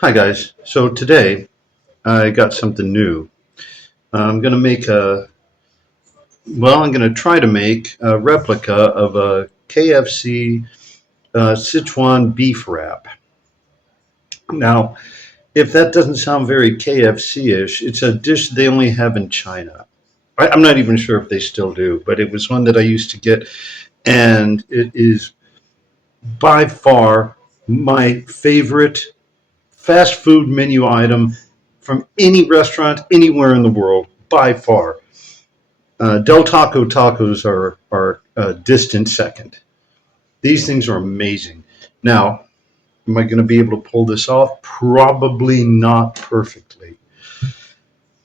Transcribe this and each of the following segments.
Hi guys. So today I got something new. I'm going to make I'm going to try to make a replica of a KFC Sichuan beef wrap. Now, if that doesn't sound very KFC-ish, it's a dish they only have in China. I'm not even sure if they still do, but it was one that I used to get, and it is by far my favorite fast food menu item from any restaurant anywhere in the world, by far. Del Taco tacos are a distant second. These things are amazing. Now, am I going to be able to pull this off? Probably not perfectly.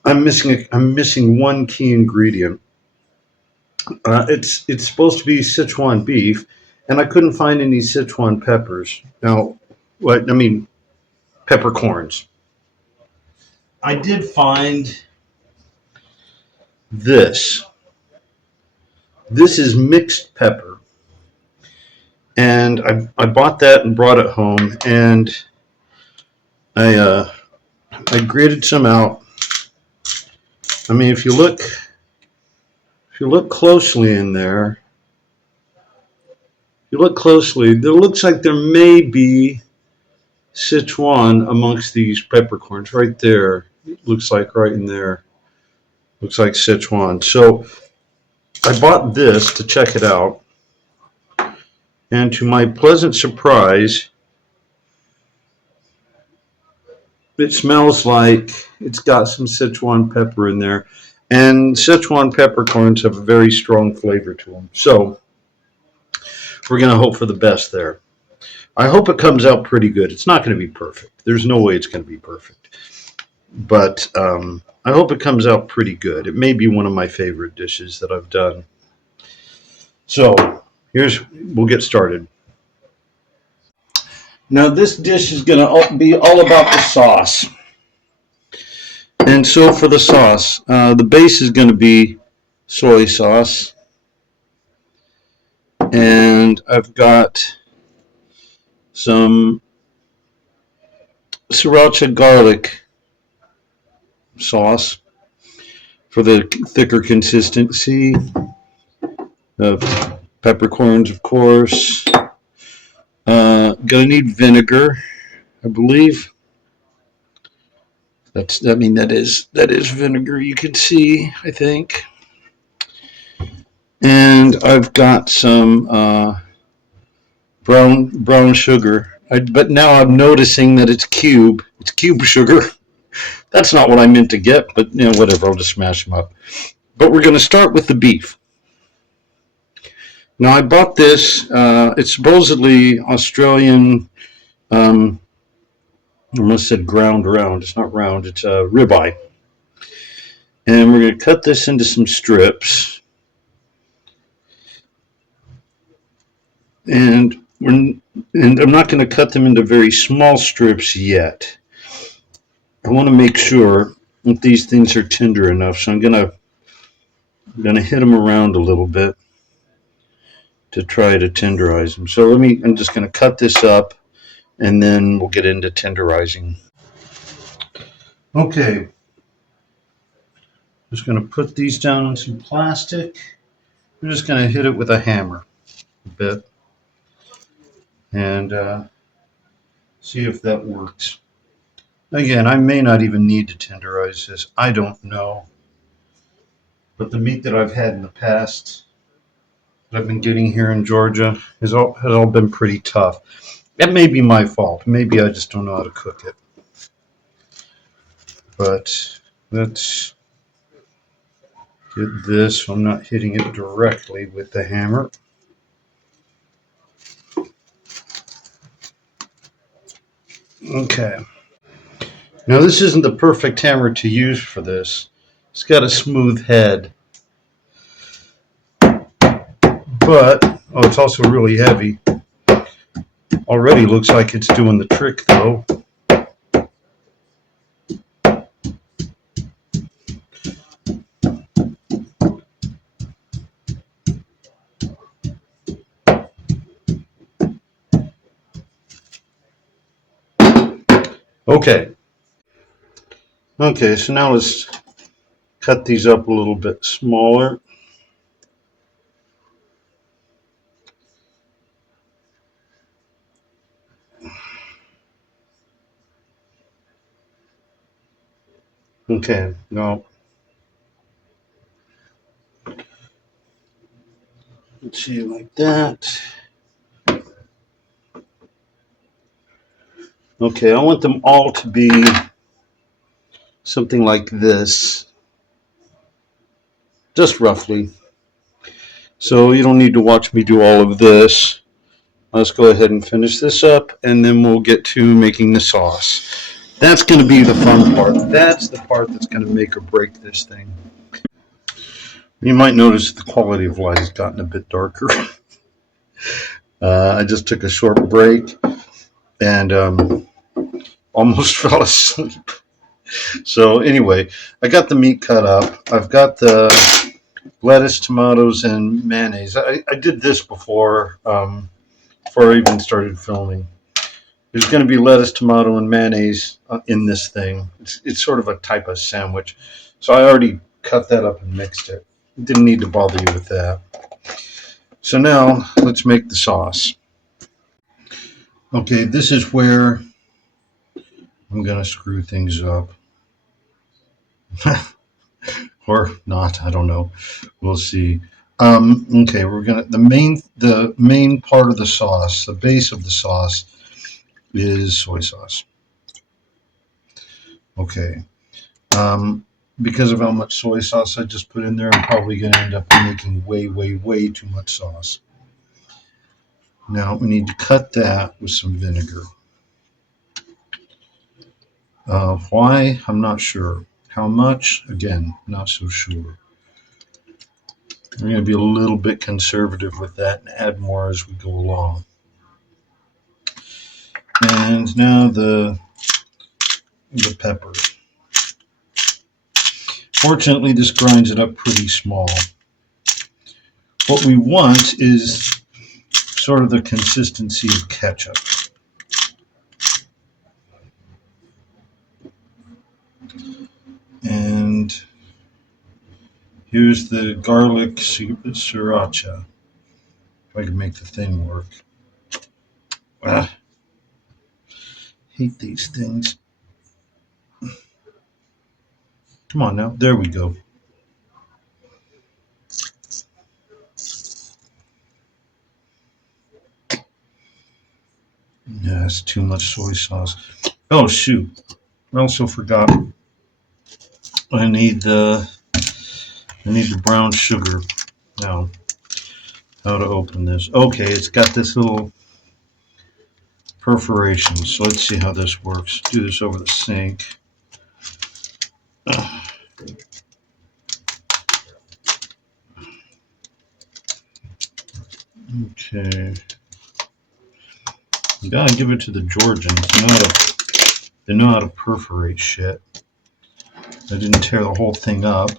I'm missing one key ingredient. It's supposed to be Sichuan beef, and I couldn't find any Sichuan peppers. Now, what I mean, peppercorns. I did find this. This is mixed pepper, and I bought that and brought it home, and I I grated some out. I mean, if you look closely in there, if you look closely, it looks like there may be Sichuan amongst these peppercorns right there. It looks like right in there. Looks like Sichuan. So I bought this to check it out, and to my pleasant surprise, it smells like it's got some Sichuan pepper in there. And Sichuan peppercorns have a very strong flavor to them. So we're going to hope for the best there. I hope it comes out pretty good. It's not going to be perfect. There's no way it's going to be perfect. But I hope it comes out pretty good. It may be one of my favorite dishes that I've done. So we'll get started. Now this dish is going to be all about the sauce. And so for the sauce, the base is going to be soy sauce. And I've got some sriracha garlic sauce for the thicker consistency. Peppercorns, of course. Gonna need vinegar, I believe. That is vinegar. You can see, I think. And I've got some brown sugar. But now I'm noticing that it's cube. It's cube sugar. That's not what I meant to get, but whatever. I'll just smash them up. But we're going to start with the beef. Now I bought this. It's supposedly Australian. I almost said ground round. It's not round. It's a ribeye. And we're going to cut this into some strips. And I'm not going to cut them into very small strips yet. I want to make sure that these things are tender enough, so I'm going to hit them around a little bit to try to tenderize them. So I'm just going to cut this up, and then we'll get into tenderizing. Okay, just going to put these down on some plastic. I'm just going to hit it with a hammer a bit and see if that works. Again, I may not even need to tenderize this. I don't know. But the meat that I've had in the past that I've been getting here in Georgia has all been pretty tough. That may be my fault. Maybe I just don't know how to cook it. But let's get this so I'm not hitting it directly with the hammer. Okay. Now this isn't the perfect hammer to use for this. It's got a smooth head. But, it's also really heavy. Already looks like it's doing the trick though. Okay. Okay, so now let's cut these up a little bit smaller. Okay, now let's see, like that. Okay, I want them all to be something like this, just roughly. So you don't need to watch me do all of this. Let's go ahead and finish this up, and then we'll get to making the sauce. That's going to be the fun part. That's the part that's going to make or break this thing. You might notice the quality of light has gotten a bit darker. I just took a short break and almost fell asleep. So anyway, I got the meat cut up. I've got the lettuce, tomatoes, and mayonnaise. I did this before I even started filming. There's going to be lettuce, tomato, and mayonnaise in this thing. It's sort of a type of sandwich. So I already cut that up and mixed it. Didn't need to bother you with that. So now let's make the sauce. Okay, this is where I'm going to screw things up. Or not, I don't know. We'll see. Okay, we're gonna the main part of the sauce, the base of the sauce is soy sauce. Okay. Um, because of how much soy sauce I just put in there, I'm probably going to end up making way, way, way too much sauce. Now we need to cut that with some vinegar. Why? I'm not sure. How much? Again, not so sure. We're going to be a little bit conservative with that and add more as we go along. And now the pepper. Fortunately, this grinds it up pretty small. What we want is sort of the consistency of ketchup. And here's the garlic sriracha. If I can make the thing work. Ah, hate these things. Come on now. There we go. Yeah, that's too much soy sauce. Oh shoot. I also forgot I need the brown sugar. Now, how to open this. Okay, it's got this little perforation. So let's see how this works. Do this over the sink. Okay. You gotta give it to the Georgians. They know how to perforate shit. I didn't tear the whole thing up.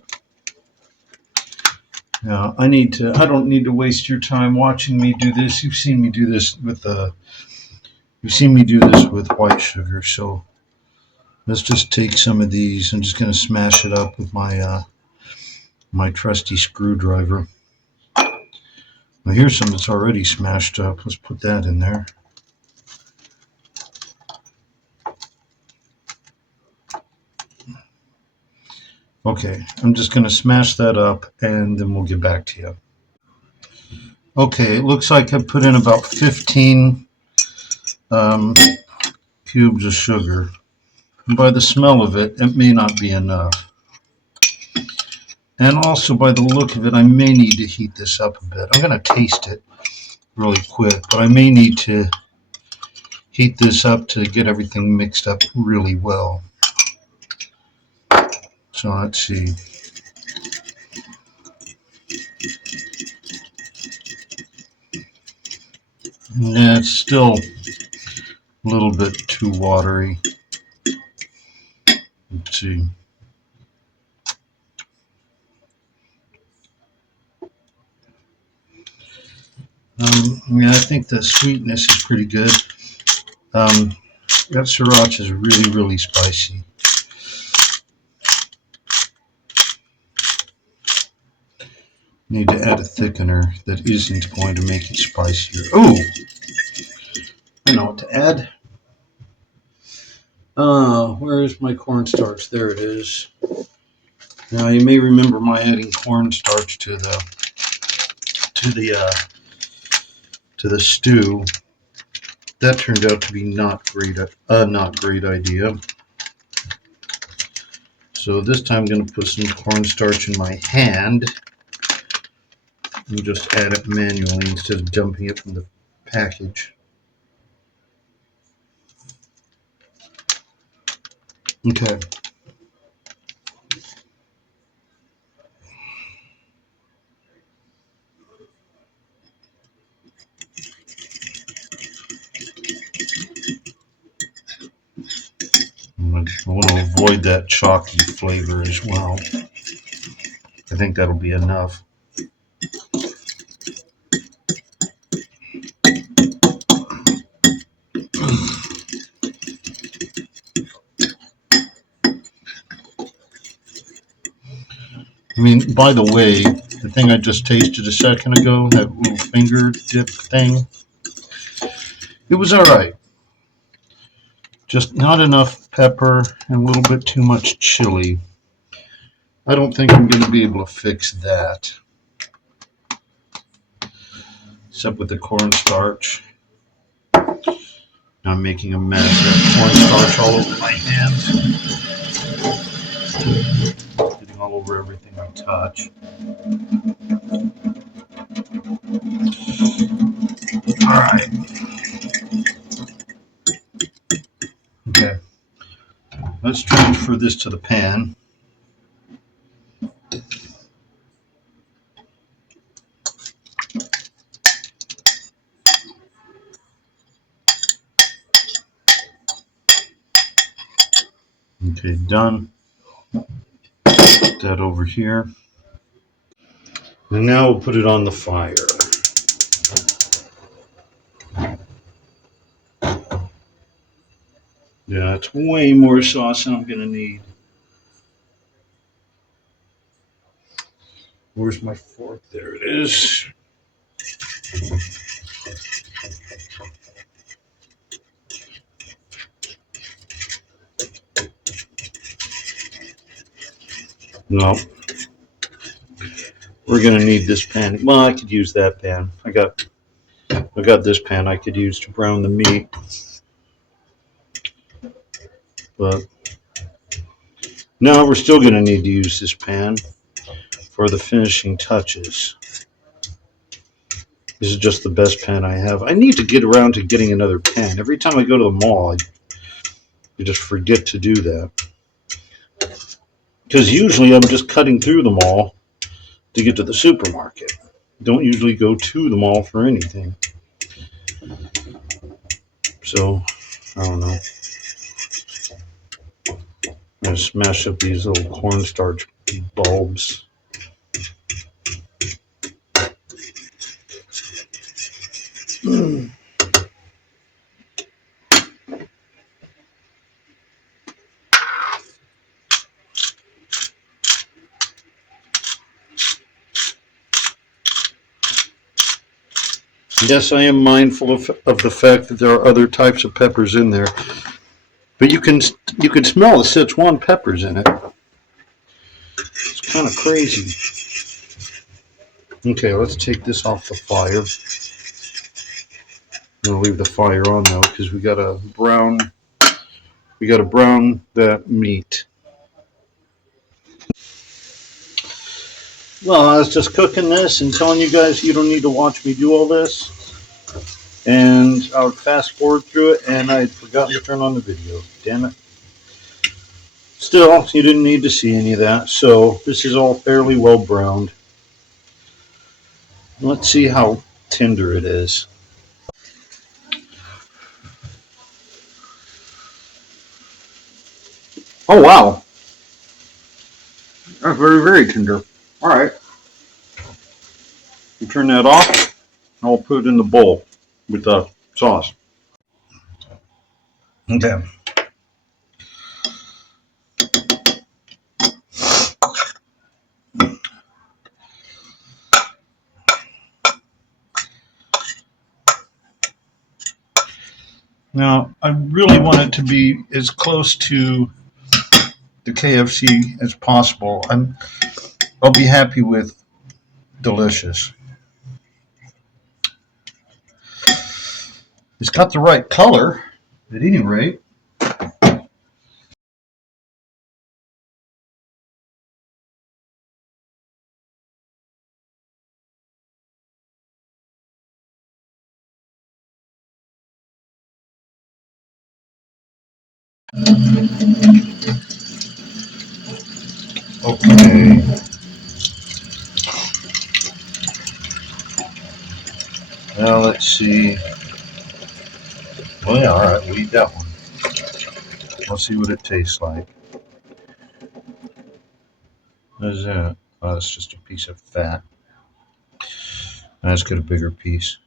Now I don't need to waste your time watching me do this. You've seen me do this with white sugar. So let's just take some of these. I'm just gonna smash it up with my trusty screwdriver. Now here's some that's already smashed up. Let's put that in there. Okay, I'm just going to smash that up and then we'll get back to you. Okay, it looks like I put in about 15 cubes of sugar. And by the smell of it, it may not be enough. And also by the look of it, I may need to heat this up a bit. I'm going to taste it really quick, but I may need to heat this up to get everything mixed up really well. So let's see. Yeah, it's still a little bit too watery. Let's see. Yeah, I think the sweetness is pretty good. Um, That sriracha is really, really spicy. Need to add a thickener that isn't going to make it spicier. Oh, I know what to add. Where is my cornstarch? There it is. Now you may remember my adding cornstarch to the stew. That turned out to be not great idea. So this time I'm going to put some cornstarch in my hand and just add it manually instead of dumping it from the package. Okay. I want to avoid that chalky flavor as well. I think that'll be enough. I mean, by the way, the thing I just tasted a second ago, that little finger dip thing, it was alright. Just not enough pepper and a little bit too much chili. I don't think I'm going to be able to fix that. Except with the cornstarch. Now I'm making a mess. Cornstarch all over my hands. Getting all over everything I touch. Alright. Okay. Let's transfer this to the pan. Okay, done. Put that over here. And now we'll put it on the fire. Yeah, that's way more sauce than I'm going to need. Where's my fork? There it is. No. We're going to need this pan. Well, I could use that pan. I got this pan I could use to brown the meat. But no, we're still going to need to use this pan for the finishing touches. This is just the best pan I have. I need to get around to getting another pan. Every time I go to the mall, I just forget to do that. Because usually I'm just cutting through the mall to get to the supermarket. Don't usually go to the mall for anything. So, I don't know. I'm going to smash up these little cornstarch bulbs. Yes, I am mindful of the fact that there are other types of peppers in there, but you can smell the SiChuan peppers in it. It's kind of crazy. Okay, let's take this off the fire. I'm gonna leave the fire on though because we gotta brown that meat. Well, I was just cooking this and telling you guys you don't need to watch me do all this. And I would fast forward through it and I'd forgotten to turn on the video. Damn it. Still, you didn't need to see any of that. So this is all fairly well browned. Let's see how tender it is. Oh, wow. That's very, very tender. All right. You turn that off. I'll put it in the bowl with the sauce. Okay. Now, I really want it to be as close to the KFC as possible. I'll be happy with delicious. It's got the right color, at any rate. Okay. Now let's see. Well, yeah, all right, we'll eat that one. Let's see what it tastes like. What is that? Oh, that's just a piece of fat. Let's get a bigger piece.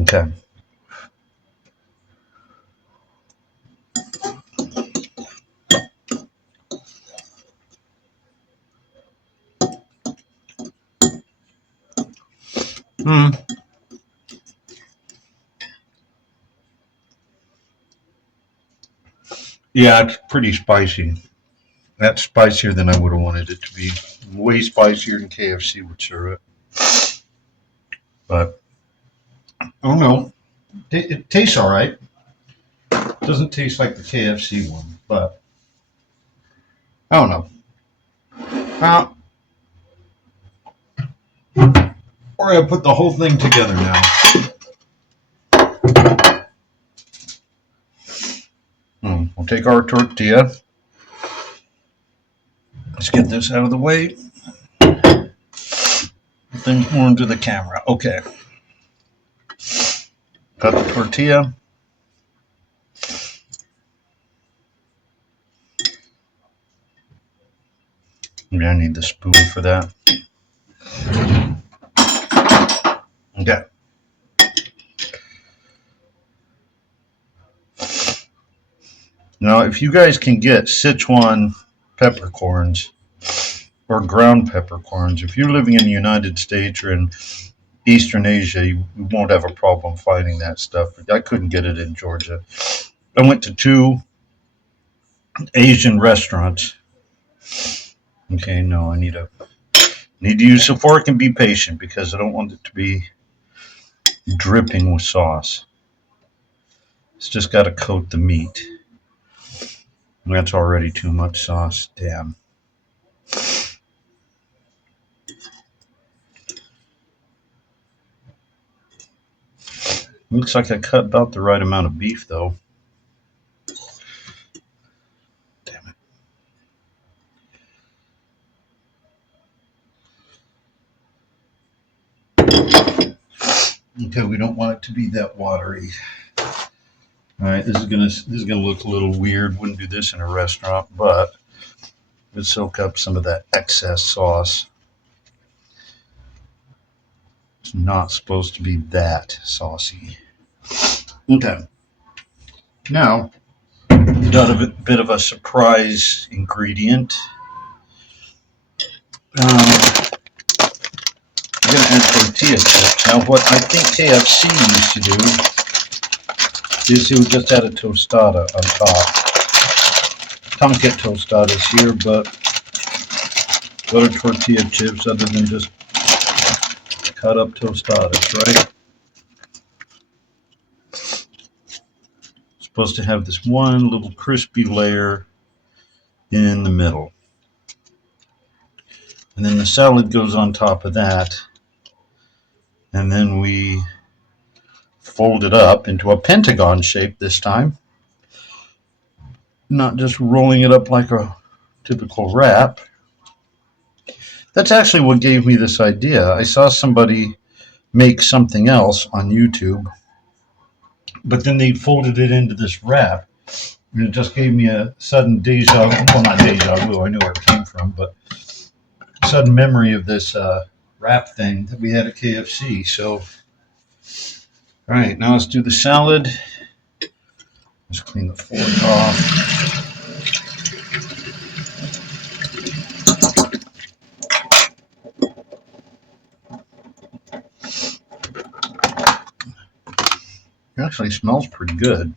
Okay. Hmm. Yeah, it's pretty spicy. That's spicier than I would have wanted it to be. Way spicier than KFC would serve it. But I don't know. It tastes all right. It doesn't taste like the KFC one, but I don't know. Now we're gonna put the whole thing together now. We'll take our tortilla. Let's get this out of the way. Things more into the camera. Okay. Got the tortilla. Maybe I need the spoon for that. Okay. Now, if you guys can get Sichuan peppercorns or ground peppercorns, if you're living in the United States or in Eastern Asia, you won't have a problem finding that stuff. I couldn't get it in Georgia. I went to 2 Asian restaurants. Okay, no, I need to use a fork and be patient because I don't want it to be dripping with sauce. It's just got to coat the meat. That's already too much sauce. Damn. Looks like I cut about the right amount of beef, though. Damn it. Okay, we don't want it to be that watery. All right, this is gonna look a little weird. Wouldn't do this in a restaurant, but it'd soak up some of that excess sauce. It's not supposed to be that saucy. Okay, now got a bit of a surprise ingredient. I'm gonna add tortilla chips. Now, what I think KFC used to do is he would just add a tostada on top. Don't get tostadas here, but what are tortilla chips other than just cut up tostadas, right? Supposed to have this one little crispy layer in the middle. And then the salad goes on top of that. And then we fold it up into a pentagon shape this time. Not just rolling it up like a typical wrap. That's actually what gave me this idea. I saw somebody make something else on YouTube, but then they folded it into this wrap. And it just gave me a sudden deja vu. Well, not deja vu, I knew where it came from, but sudden memory of this wrap thing that we had at KFC. So All right, now let's do the salad. Just clean the fork off. It actually smells pretty good.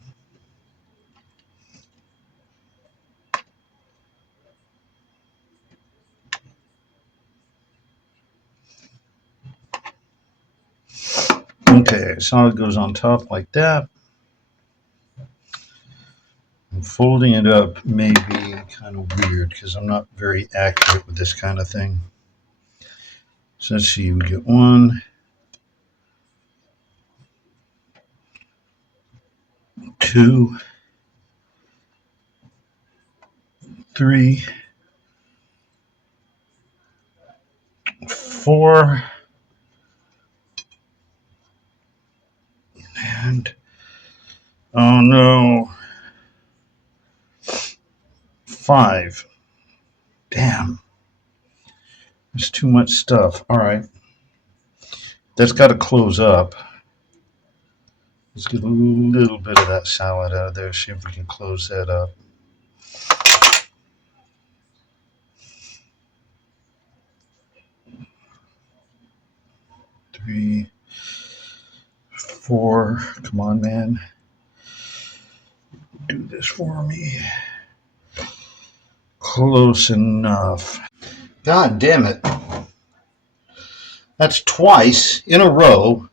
Okay, salad goes on top like that. And folding it up may be kind of weird because I'm not very accurate with this kind of thing. So let's see, we get 1, 2, 3, 4, and oh no, 5. Damn, there's too much stuff. All right, that's got to close up. Let's get a little bit of that salad out of there, see if we can close that up. 3, 4, come on, man. Do this for me. Close enough. God damn it. That's twice in a row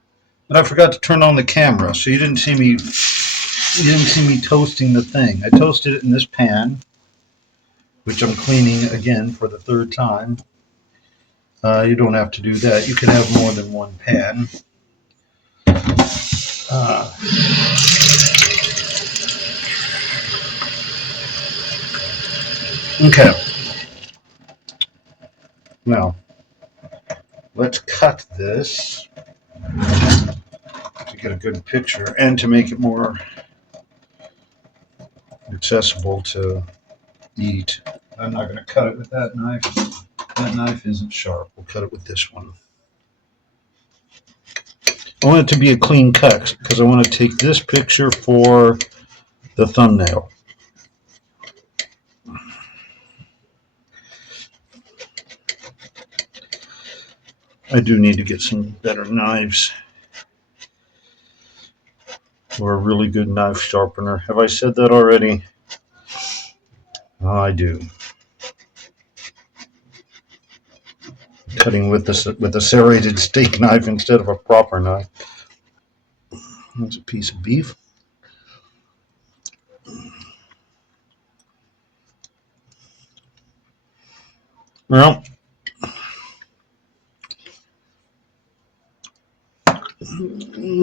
that I forgot to turn on the camera, so you didn't see me toasting the thing. I toasted it in this pan, which I'm cleaning again for the 3rd time. You don't have to do that. You can have more than one pan. Okay. Now, let's cut this to get a good picture and to make it more accessible to eat. I'm not going to cut it with that knife. That knife isn't sharp. We'll cut it with this one. I want it to be a clean cut because I want to take this picture for the thumbnail. I do need to get some better knives or a really good knife sharpener. Have I said that already? Oh, I do. Cutting with a serrated steak knife instead of a proper knife. That's a piece of beef. Well,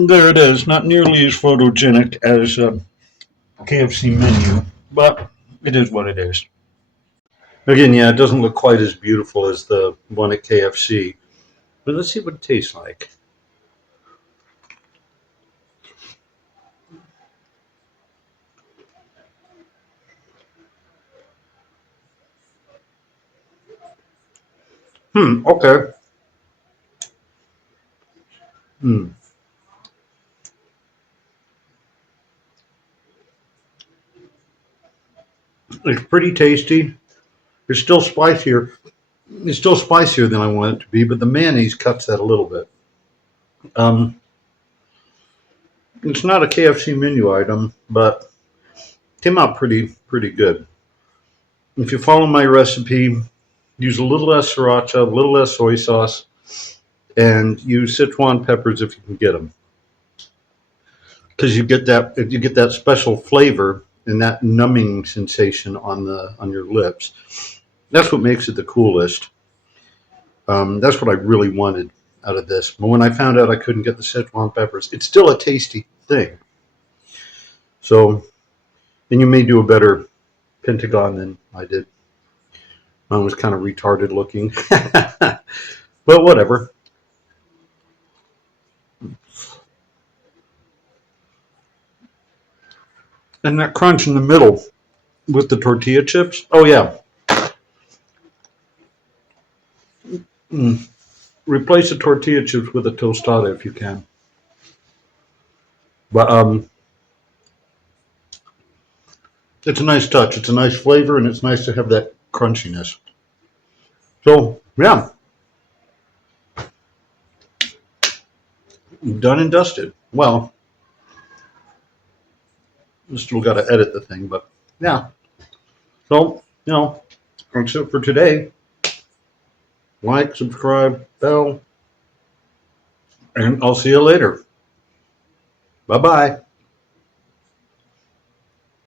there it is. Not nearly as photogenic as a KFC menu, but it is what it is. Again, yeah, it doesn't look quite as beautiful as the one at KFC, but let's see what it tastes like. Okay. It's pretty tasty. It's still spicier. It's still spicier than I want it to be, but the mayonnaise cuts that a little bit. It's not a KFC menu item, but came out pretty good. If you follow my recipe, use a little less sriracha, a little less soy sauce, and use Sichuan peppers if you can get them, because you get that special flavor and that numbing sensation on your lips. That's what makes it the coolest. That's what I really wanted out of this. But when I found out I couldn't get the Sichuan peppers, it's still a tasty thing. So, and you may do a better pentagon than I did. Mine was kind of retarded looking, but whatever. And that crunch in the middle with the tortilla chips. Oh yeah. Replace the tortilla chips with a tostada if you can. But it's a nice touch. It's a nice flavor, and it's nice to have that crunchiness. So yeah, done and dusted. Well, still got to edit the thing, but yeah. So that's it for today. Like, subscribe, bell, and I'll see you later. Bye bye.